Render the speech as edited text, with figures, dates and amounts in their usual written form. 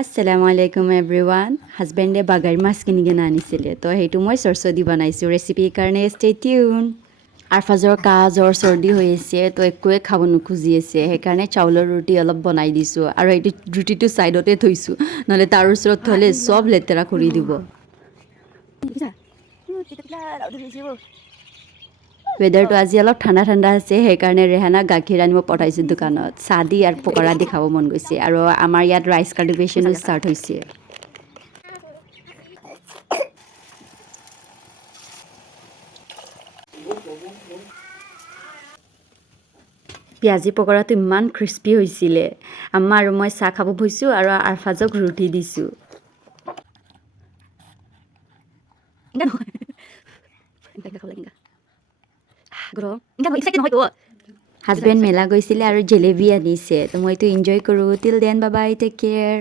আসসালামু আলাইকুম এভৰিৱান হাজবেণ্ডে বাগাৰী মাছ কিনি কিনে আনিছিলে তো সেইটো মই চৰ্চ দি বনাইছোঁ ৰেচিপিৰ কাৰণে ষ্টে টিউন আৰফাজৰ কাহ জ্বৰ চৰ্দি হৈ আছে তো একোৱে খাব নোখোজি আছে সেইকাৰণে চাউলৰ ৰুটি অলপ বনাই দিছোঁ আৰু এইটো ৰুটিটো ছাইডতে থৈছোঁ নহ'লে তাৰ ওচৰত থ'লে চব লেতেৰা কৰি দিব ৱেডাৰটো আজি অলপ ঠাণ্ডা ঠাণ্ডা আছে সেইকাৰণে ৰেহানাক গাখীৰ আনিব পঠাইছোঁ দোকানত চাহ দি আৰু পকৰা দি খাব মন গৈছে আৰু আমাৰ ইয়াত ৰাইচ কাল্টিভেশ্যনো ষ্টাৰ্ট হৈছে পিঁয়াজি পকৰাটো ইমান ক্ৰিস্পি হৈছিলে আম্মা আৰু মই চাহ খাব বহিছোঁ আৰু আৰফাজক ৰুটি দিছোঁ হাজবেণ্ড মেলা গৈছিলে আৰু জেলেবি আনিছে তো মইতো এনজয় কৰোঁ till then bye bye take care